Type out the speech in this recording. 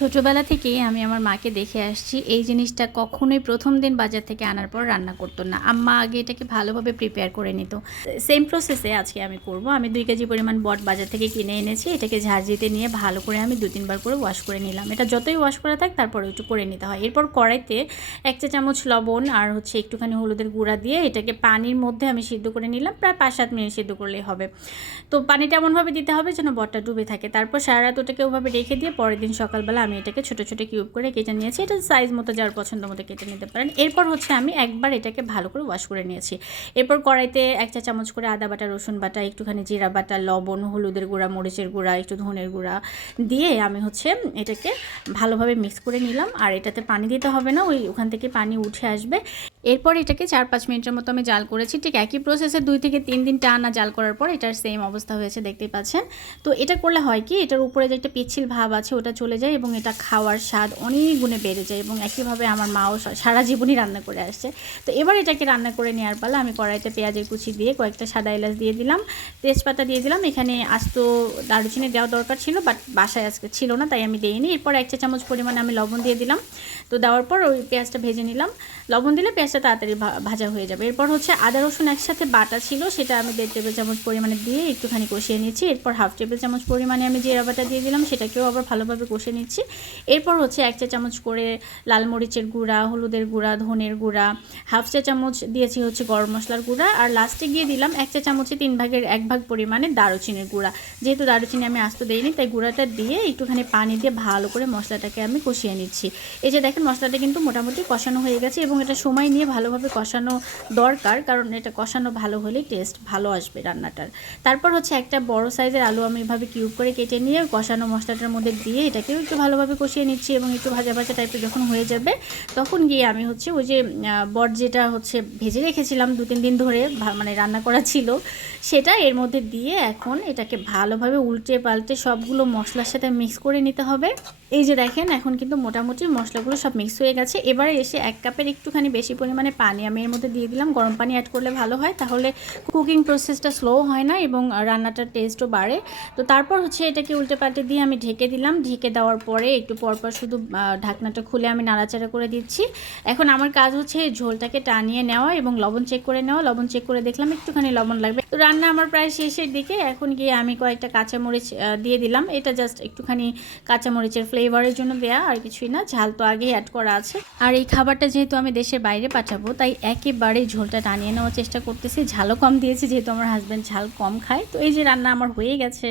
ছোটবেলা থেকেই আমি আমার মাকে দেখে আসছি এই জিনিসটা কখনোই প্রথম দিন বাজার থেকে আনার পর রান্না করতো না। আম্মা আগে এটাকে ভালোভাবে প্রিপেয়ার করে নিত। সেম প্রসেসে আজকে আমি করব। আমি 2 কেজি পরিমাণ বট বাজার থেকে কিনে এনেছি। এটাকে ঝাঁঝরিতে নিয়ে ভালো করে আমি 2-3 বার করে ওয়াশ করে নিলাম। এটা যতই ওয়াশ করা থাক তারপরে একটু করে নিতে হয়। এরপর কড়াইতে 1 চা চামচ লবণ আর একটুখানি হলুদের গুঁড়া দিয়ে এটাকে পানির মধ্যে আমি সিদ্ধ করে নিলাম। প্রায় 5-7 মিনিট সিদ্ধ করলেই হবে। তো পানিটা এমনভাবে দিতে হবে যেন বটটা ডুবে থাকে। তারপর সারা রাত ওটাকে ওভাবে রেখে দিয়ে পরের দিন সকালবেলা আমি এটাকে ছোটো ছোটো কিউব করে কেটে নিয়েছি। এটা সাইজ মতো যার পছন্দ মতো কেটে নিতে পারেন। এরপর আমি একবার এটাকে ভালো করে ওয়াশ করে নিয়েছি। এরপর কড়াইতে 1 চা চামচ করে আদা বাটা, রসুন বাটা, একটুখানি জিরা বাটা, লবণ, হলুদের গুঁড়া, মরিচের গুঁড়া, একটু ধনের গুঁড়া দিয়ে আমি এটাকে ভালোভাবে মিক্স করে নিলাম। আর এটাতে পানি দিতে হবে না, ওখান থেকে পানি উঠে আসবে। এরপর এটাকে 4-5 মিনিটের মতো আমি জাল করেছি। ঠিক একই প্রসেসে 2 থেকে 3 দিন টানা জাল করার পর এটার সেম অবস্থা হয়েছে, দেখতেই পাচ্ছেন। তো এটা করলে হয় কি, এটার উপরে যে একটা পিচ্ছিল ভাব আছে ওটা চলে যায় এবং এটা খাওয়ার স্বাদ অনেক গুণে বেড়ে যায়। এবং একইভাবে আমার মাও সারা জীবনই রান্না করে আসছে। তো এবার এটাকে রান্না করে নেওয়ার পালা। আমি কড়াইতে পেঁয়াজের কুচি দিয়ে কয়েকটা সাদা এলাচ দিয়ে দিলাম, তেজপাতা দিয়ে দিলাম। এখানে আস্ত দারুচিনি দেওয়া দরকার ছিল, বাট বাসায় আজকে ছিল না তাই আমি দিইনি। এরপর 1 চা চামচ পরিমাণে আমি লবণ দিয়ে দিলাম। তো দেওয়ার পর ওই পেঁয়াজটা ভেজে নিলাম। লবণ দিলে পেঁয়াজটা তাড়াতাড়ি ভাজা হয়ে যাবে। এরপর আদা রসুন একসাথে বাটা ছিল, সেটা আমি 1.5 টেবিল চামচ পরিমাণে দিয়ে একটুখানি কষিয়ে নিচ্ছি। এরপর 1/2 টেবিল চামচ পরিমাণে আমি জিরা বাটা দিয়ে দিলাম, সেটাকেও আবার ভালোভাবে কষে নিচ্ছি। এরপর 1 চা চামচ করে লাল মরিচের গুঁড়া, হলুদের গুঁড়া, ধনের গুঁড়া, 1/2 চা চামচ দিয়েছি গরম মশলার গুঁড়া, আর লাস্টে গিয়ে দিলাম 1 চা চামচে 3 ভাগের 1 ভাগ পরিমাণে দারুচিনির গুঁড়া। যেহেতু দারুচিনি আমি আস্ত দিইনি তাই গুঁড়াটা দিয়ে একটুখানি পানি দিয়ে ভালো করে মশলাটাকে আমি কষিয়ে নিচ্ছি। এই যে দেখেন মশলাটা কিন্তু মোটামুটি কষানো হয়ে গেছে এবং এটা সময় নিয়ে ভালোভাবে কষানো দরকার, কারণ এটা কষানো ভালো হলে টেস্ট ভালো আসবে রান্নাটার। তারপর একটা বড় সাইজের আলু আমি এভাবে কিউব করে কেটে নিয়ে কষানো মশলাটার মধ্যে দিয়ে এটাকেও একটু ভালোভাবে কষিয়ে নিচ্ছি এবং একটু ভাজা ভাজা টাইপের যখন হয়ে যাবে তখন গিয়ে আমি ওই যে বট যেটা ভেজে রেখেছিলাম 2-3 দিন ধরে, মানে রান্না করা ছিল, সেটা এর মধ্যে দিয়ে এখন এটাকে ভালোভাবে উল্টে পাল্টে সবগুলো মশলার সাথে মিক্স করে নিতে হবে। এই যে দেখেন এখন কিন্তু মোটামুটি মশলাগুলো সব মিক্স হয়ে গেছে। এবারে 1 কাপের একটুখানি বেশি পরিমাণে পানি আমি এর মধ্যে দিয়ে দিলাম। গরম পানি অ্যাড করলে ভালো হয়, তাহলে কুকিং প্রসেসটা স্লো হয় না এবং রান্নাটার টেস্টও বাড়ে। তো তারপর এটাকে উল্টে পাল্টে দিয়ে আমি ঢেকে দিলাম। ঢেকে দেওয়ার পরে একটু পরপর শুধু ঢাকনাটা খুলে আমি নাড়াচাড়া করে দিচ্ছি। এখন আমার কাজ ঝোলটাকে টানিয়ে নেওয়া এবং লবণ চেক করে নেওয়া। লবণ চেক করে দেখলাম একটুখানি লবণ লাগবে। তো রান্না আমার প্রায় শেষের দিকে। এখন গিয়ে আমি কয়েকটা কাঁচামরিচ দিয়ে দিলাম। এটা জাস্ট একটুখানি কাঁচামরিচের ফ্লেভারের জন্য দেয়া, আর কিছুই না। ঝাল তো আগেই অ্যাড করা আছে। আর এই খাবারটা যেহেতু আমি দেশের বাইরে পাঠাবো তাই একেবারে ঝোলটা টানিয়ে নেওয়ার চেষ্টা করতেছি। ঝালও কম দিয়েছি যেহেতু আমার হাজব্যান্ড ঝাল কম খায়। তো এই যে রান্না আমার হয়ে গেছে।